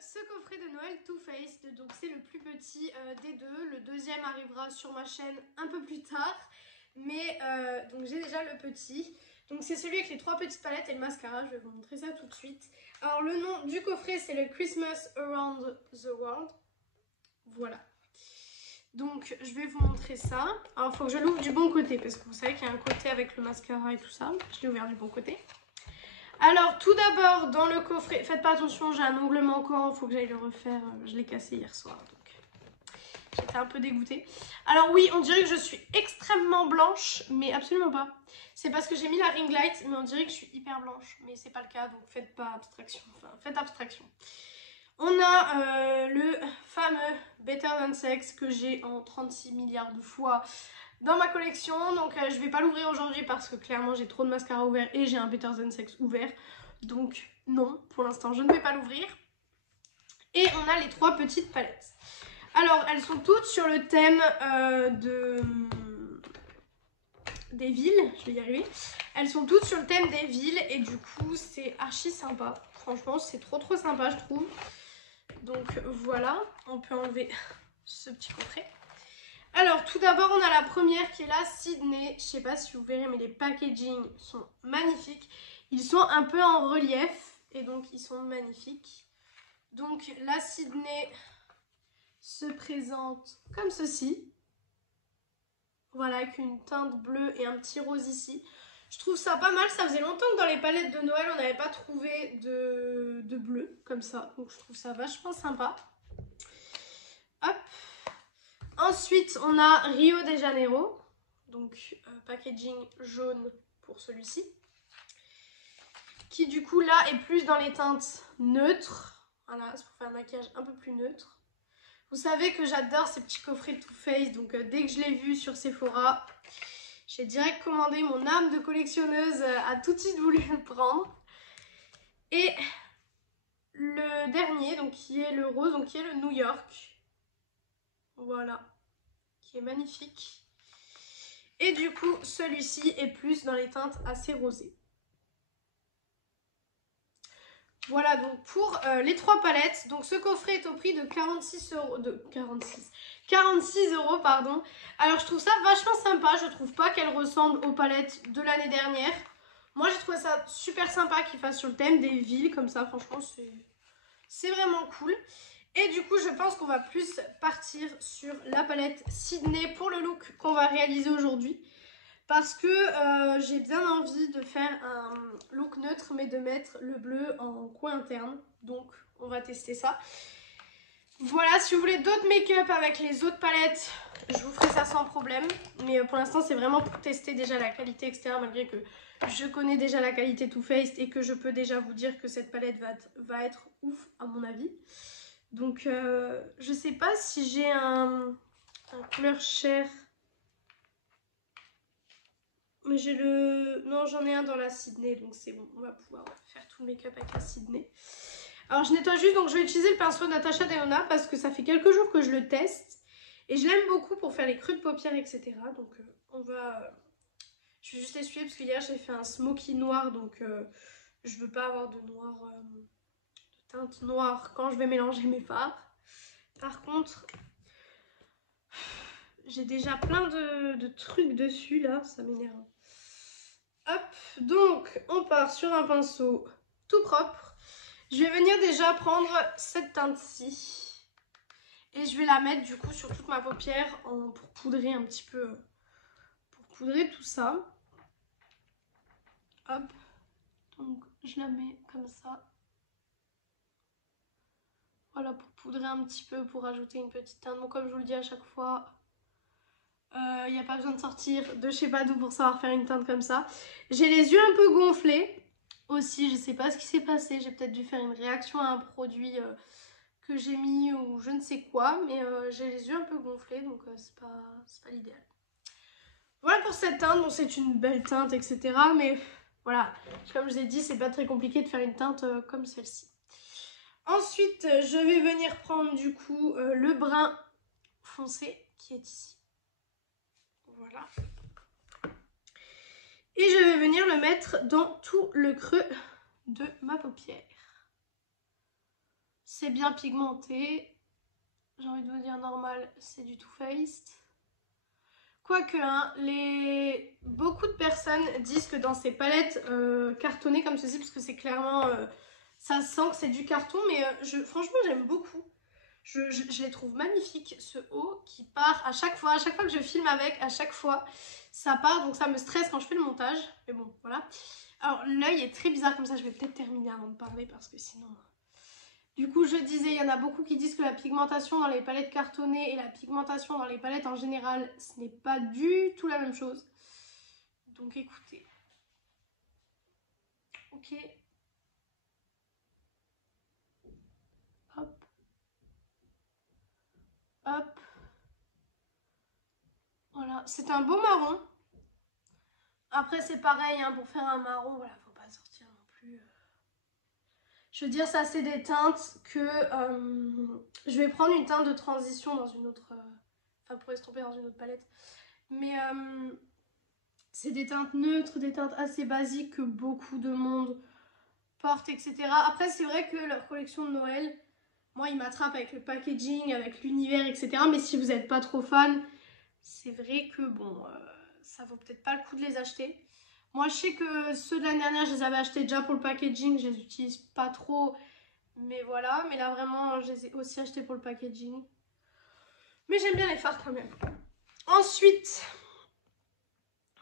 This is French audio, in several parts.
ce coffret de Noël Too Faced, donc c'est le plus petit des deux. Le deuxième arrivera sur ma chaîne un peu plus tard, mais donc j'ai déjà le petit. Donc c'est celui avec les 3 petites palettes et le mascara, je vais vous montrer ça tout de suite. Alors le nom du coffret c'est le Christmas Around the World. Voilà. Donc je vais vous montrer ça. Alors il faut que je l'ouvre du bon côté parce que vous savez qu'il y a un côté avec le mascara et tout ça. Je l'ai ouvert du bon côté. Alors tout d'abord dans le coffret, faites pas attention, j'ai un ongle manquant, il faut que j'aille le refaire, je l'ai cassé hier soir donc j'étais un peu dégoûtée. Alors oui, on dirait que je suis extrêmement blanche, mais absolument pas. C'est parce que j'ai mis la ring light, mais on dirait que je suis hyper blanche, mais c'est pas le cas, donc faites pas abstraction, enfin faites abstraction. On a le fameux Better Than Sex que j'ai en 36 milliards de fois dans ma collection, donc je vais pas l'ouvrir aujourd'hui parce que clairement j'ai trop de mascara ouvert et j'ai un Better Than Sex ouvert, donc non, pour l'instant je ne vais pas l'ouvrir. Et on a les 3 petites palettes. Alors elles sont toutes sur le thème des villes, je vais y arriver. Elles sont toutes sur le thème des villes et du coup c'est archi sympa, franchement c'est trop sympa je trouve. Donc voilà, on peut enlever ce petit coffret. Alors tout d'abord on a la première qui est la Sydney. Je sais pas si vous verrez mais les packaging sont magnifiques. Ils sont un peu en relief et donc ils sont magnifiques. Donc la Sydney se présente comme ceci. Voilà, avec une teinte bleue et un petit rose ici. Je trouve ça pas mal, ça faisait longtemps que dans les palettes de Noël on n'avait pas trouvé de bleu comme ça. Donc je trouve ça vachement sympa. Hop. Ensuite, on a Rio de Janeiro, donc packaging jaune pour celui-ci, qui du coup là est plus dans les teintes neutres. Voilà, c'est pour faire un maquillage un peu plus neutre. Vous savez que j'adore ces petits coffrets Too Faced, donc dès que je l'ai vu sur Sephora, j'ai direct commandé. Mon âme de collectionneuse a tout de suite voulu le prendre. Et le dernier, donc qui est le rose, donc qui est le New York. Voilà. Qui est magnifique. Et du coup, celui-ci est plus dans les teintes assez rosées. Voilà donc pour les 3 palettes. Donc ce coffret est au prix de 46 €, pardon. Alors je trouve ça vachement sympa. Je trouve pas qu'elle ressemble aux palettes de l'année dernière. Moi j'ai trouvé ça super sympa qu'ils fassent sur le thème des villes comme ça. Franchement c'est vraiment cool. Et du coup, je pense qu'on va plus partir sur la palette Sydney pour le look qu'on va réaliser aujourd'hui. Parce que j'ai bien envie de faire un look neutre, mais de mettre le bleu en coin interne. Donc, on va tester ça. Voilà, si vous voulez d'autres make-up avec les autres palettes, je vous ferai ça sans problème. Mais pour l'instant, c'est vraiment pour tester déjà la qualité, etc. Malgré que je connais déjà la qualité Too Faced et que je peux déjà vous dire que cette palette va être ouf, à mon avis. Donc je sais pas si j'ai un couleur chair. Mais j'ai le... Non, j'en ai un dans la Sydney, donc c'est bon. On va pouvoir faire tout le make-up avec la Sydney. Alors je nettoie juste, donc je vais utiliser le pinceau Natasha Denona parce que ça fait quelques jours que je le teste. Et je l'aime beaucoup pour faire les creux de paupières, etc. Donc on va... Je vais juste essuyer parce qu'hier j'ai fait un smoky noir, donc je veux pas avoir de noir... de teinte noire quand je vais mélanger mes fards. Par contre, j'ai déjà plein de trucs dessus là, ça m'énerve. Hop, donc on part sur un pinceau tout propre. Je vais venir déjà prendre cette teinte-ci. Et je vais la mettre du coup sur toute ma paupière pour poudrer un petit peu, pour poudrer tout ça. Hop, donc je la mets comme ça. Voilà, pour poudrer un petit peu, pour ajouter une petite teinte. Bon, comme je vous le dis à chaque fois, il n'y a pas besoin de sortir de je sais pas d'où pour savoir faire une teinte comme ça. J'ai les yeux un peu gonflés aussi, je sais pas ce qui s'est passé. J'ai peut-être dû faire une réaction à un produit que j'ai mis ou je ne sais quoi. Mais j'ai les yeux un peu gonflés, donc c'est pas l'idéal. Voilà pour cette teinte, bon c'est une belle teinte, etc. Mais voilà, comme je vous ai dit, c'est pas très compliqué de faire une teinte comme celle-ci. Ensuite, je vais venir prendre du coup le brun foncé qui est ici. Voilà. Et je vais venir le mettre dans tout le creux de ma paupière. C'est bien pigmenté. J'ai envie de vous dire normal, c'est du Too Faced. Quoique, hein, beaucoup de personnes disent que dans ces palettes cartonnées comme ceci, parce que c'est clairement... ça sent que c'est du carton, mais franchement j'aime beaucoup. Je les trouve magnifiques, ce haut qui part à chaque fois que je filme avec, à chaque fois ça part, donc ça me stresse quand je fais le montage, mais bon voilà. Alors l'œil est très bizarre comme ça, je vais peut-être terminer avant de parler parce que sinon... Du coup je disais, il y en a beaucoup qui disent que la pigmentation dans les palettes cartonnées et la pigmentation dans les palettes en général, ce n'est pas du tout la même chose. Donc écoutez. Ok. Hop. Hop. Voilà, c'est un beau marron. Après c'est pareil, hein, pour faire un marron, voilà, faut pas sortir non plus. Je veux dire, ça c'est des teintes que je vais prendre une teinte de transition dans une autre, enfin pour estomper dans une autre palette. Mais c'est des teintes neutres, des teintes assez basiques que beaucoup de monde porte, etc. Après c'est vrai que leur collection de Noël, moi ils m'attrapent avec le packaging, avec l'univers, etc. Mais si vous n'êtes pas trop fan, c'est vrai que bon, ça vaut peut-être pas le coup de les acheter. Moi je sais que ceux de l'année dernière je les avais achetés déjà pour le packaging, je les utilise pas trop, mais voilà. Mais là vraiment je les ai aussi achetés pour le packaging. Mais j'aime bien les fards quand même. Ensuite,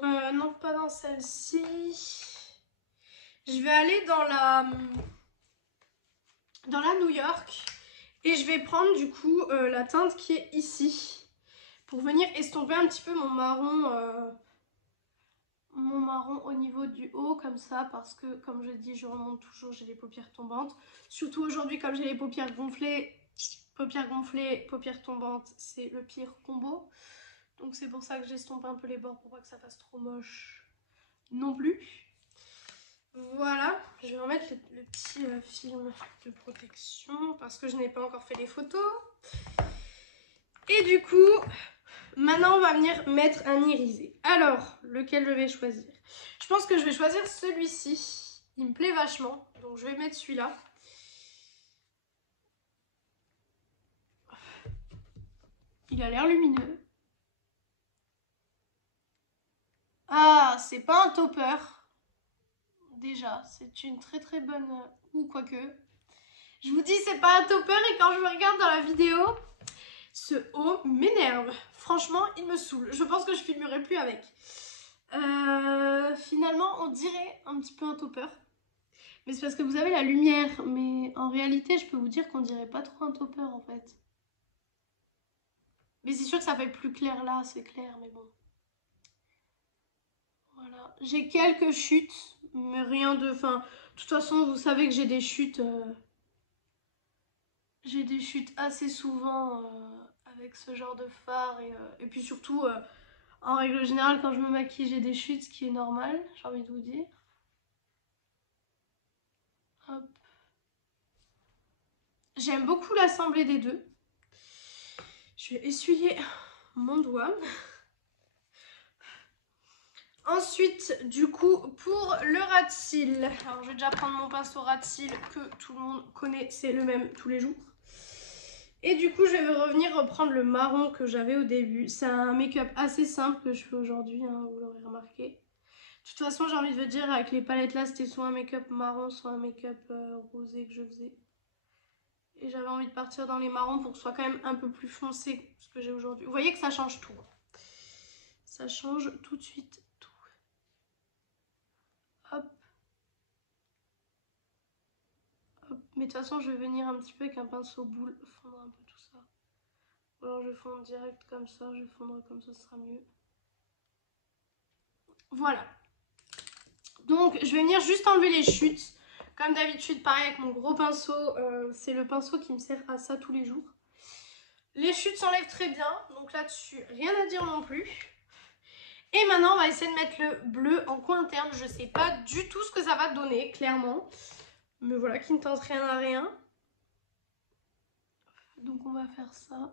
non pas dans celle-ci. Je vais aller dans la New York et je vais prendre du coup la teinte qui est ici pour venir estomper un petit peu mon marron au niveau du haut comme ça, parce que comme je dis je remonte toujours, j'ai les paupières tombantes, surtout aujourd'hui comme j'ai les paupières gonflées, paupières tombantes, c'est le pire combo, donc c'est pour ça que j'estompe un peu les bords pour pas que ça fasse trop moche non plus. Voilà, je vais remettre le petit film de protection parce que je n'ai pas encore fait les photos. Et du coup, maintenant on va venir mettre un irisé. Alors, lequel je vais choisir? Je pense que je vais choisir celui-ci. Il me plaît vachement, donc je vais mettre celui-là. Il a l'air lumineux. Ah, c'est pas un topper. Déjà, c'est une très très bonne... Ou quoique. Je vous dis, c'est pas un topper et quand je me regarde dans la vidéo, ce haut m'énerve. Franchement, il me saoule. Je pense que je filmerai plus avec. Finalement, on dirait un petit peu un topper. Mais c'est parce que vous avez la lumière. Mais en réalité, je peux vous dire qu'on dirait pas trop un topper en fait. Mais c'est sûr que ça fait plus clair là, c'est clair, mais bon. Voilà. J'ai quelques chutes, mais rien de... Enfin, de toute façon, vous savez que j'ai des chutes... J'ai des chutes assez souvent avec ce genre de fard. Et puis surtout, en règle générale, quand je me maquille, j'ai des chutes, ce qui est normal, j'ai envie de vous dire. Hop. J'aime beaucoup l'assemblée des deux. Je vais essuyer mon doigt. Ensuite, du coup, pour le ras de cils, alors je vais déjà prendre mon pinceau ras de cils que tout le monde connaît, c'est le même tous les jours. Et du coup, je vais revenir reprendre le marron que j'avais au début. C'est un make-up assez simple que je fais aujourd'hui, hein, vous l'aurez remarqué. De toute façon, j'ai envie de vous dire, avec les palettes là, c'était soit un make-up marron, soit un make-up rosé que je faisais. Et j'avais envie de partir dans les marrons pour que ce soit quand même un peu plus foncé que ce que j'ai aujourd'hui. Vous voyez que ça change tout. Ça change tout de suite tout. Hop. Hop. Mais de toute façon, je vais venir un petit peu avec un pinceau boule fondre un peu tout ça. Ou alors je vais fondre direct comme ça, je vais fondre comme ça, ce sera mieux. Voilà. Donc, je vais venir juste enlever les chutes. Comme d'habitude, pareil avec mon gros pinceau, c'est le pinceau qui me sert à ça tous les jours. Les chutes s'enlèvent très bien, donc là-dessus, rien à dire non plus. Et maintenant, on va essayer de mettre le bleu en coin interne. Je sais pas du tout ce que ça va donner, clairement. Mais voilà, qui ne tente rien à rien. Donc on va faire ça.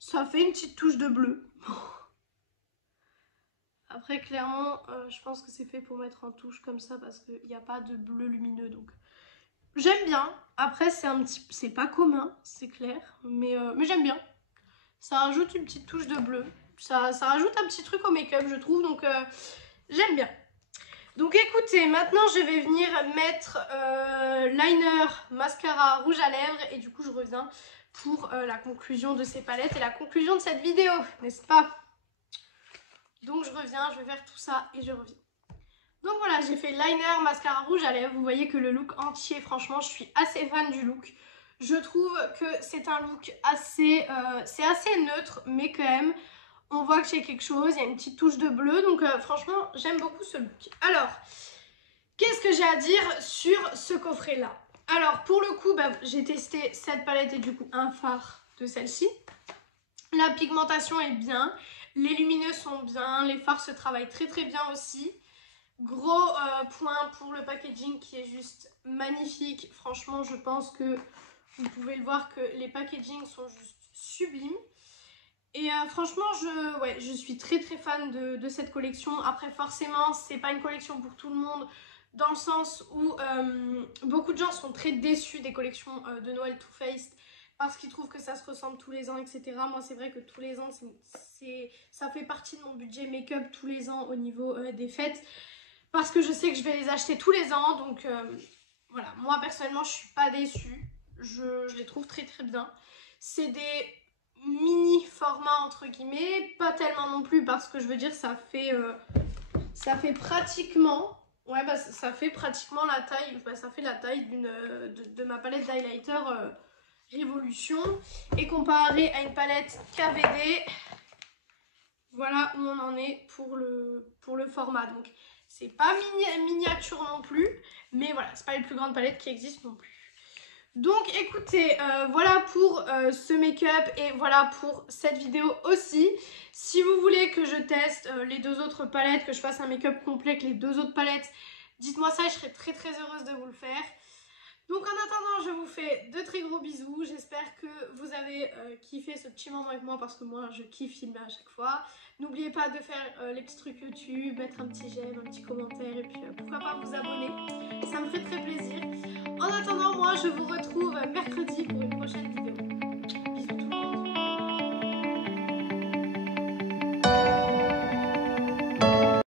Ça fait une petite touche de bleu. Après clairement je pense que c'est fait pour mettre en touche comme ça parce qu'il n'y a pas de bleu lumineux donc j'aime bien. Après c'est pas commun, c'est clair, mais j'aime bien. Ça rajoute une petite touche de bleu, ça rajoute un petit truc au make-up je trouve, donc j'aime bien. Donc écoutez, maintenant je vais venir mettre liner, mascara, rouge à lèvres et du coup je reviens pour la conclusion de ces palettes et la conclusion de cette vidéo, n'est-ce pas? Donc je reviens, je vais faire tout ça et je reviens. Donc voilà, j'ai fait liner, mascara, rouge à lèvres. Vous voyez que le look entier, franchement, je suis assez fan du look. Je trouve que c'est un look assez, c'est assez neutre, mais quand même, on voit que j'ai quelque chose. Il y a une petite touche de bleu, donc franchement, j'aime beaucoup ce look. Alors, qu'est-ce que j'ai à dire sur ce coffret-là? Alors, pour le coup, bah, j'ai testé cette palette et du coup un fard de celle-ci. La pigmentation est bien, les lumineux sont bien, les fards se travaillent très très bien aussi. Gros point pour le packaging qui est juste magnifique. Franchement, je pense que vous pouvez le voir que les packagings sont juste sublimes. Et franchement, je suis très très fan de cette collection. Après, forcément, c'est pas une collection pour tout le monde. Dans le sens où beaucoup de gens sont très déçus des collections de Noël Too Faced parce qu'ils trouvent que ça se ressemble tous les ans, etc. Moi, c'est vrai que tous les ans, ça fait partie de mon budget make-up tous les ans au niveau des fêtes. Parce que je sais que je vais les acheter tous les ans. Donc voilà, moi personnellement, je suis pas déçue. Je les trouve très très bien. C'est des mini formats entre guillemets. Pas tellement non plus parce que je veux dire, ça fait pratiquement... Ouais, bah, ça fait pratiquement la taille, bah, ça fait la taille de ma palette d'highlighter Révolution. Et comparé à une palette KVD, voilà où on en est pour le format. Donc, c'est pas miniature non plus, mais voilà, c'est pas les plus grandes palettes qui existent non plus. Donc écoutez, voilà pour ce make-up et voilà pour cette vidéo aussi. Si vous voulez que je teste les deux autres palettes, que je fasse un make-up complet avec les deux autres palettes, dites-moi ça, je serai très très heureuse de vous le faire. Donc en attendant, je vous fais de très gros bisous. J'espère que vous avez kiffé ce petit moment avec moi parce que moi je kiffe filmer à chaque fois. N'oubliez pas de faire les petits trucs YouTube, mettre un petit j'aime, un petit commentaire et puis pourquoi pas vous abonner. Ça me fait très plaisir. En attendant, moi je vous retrouve mercredi pour une prochaine vidéo.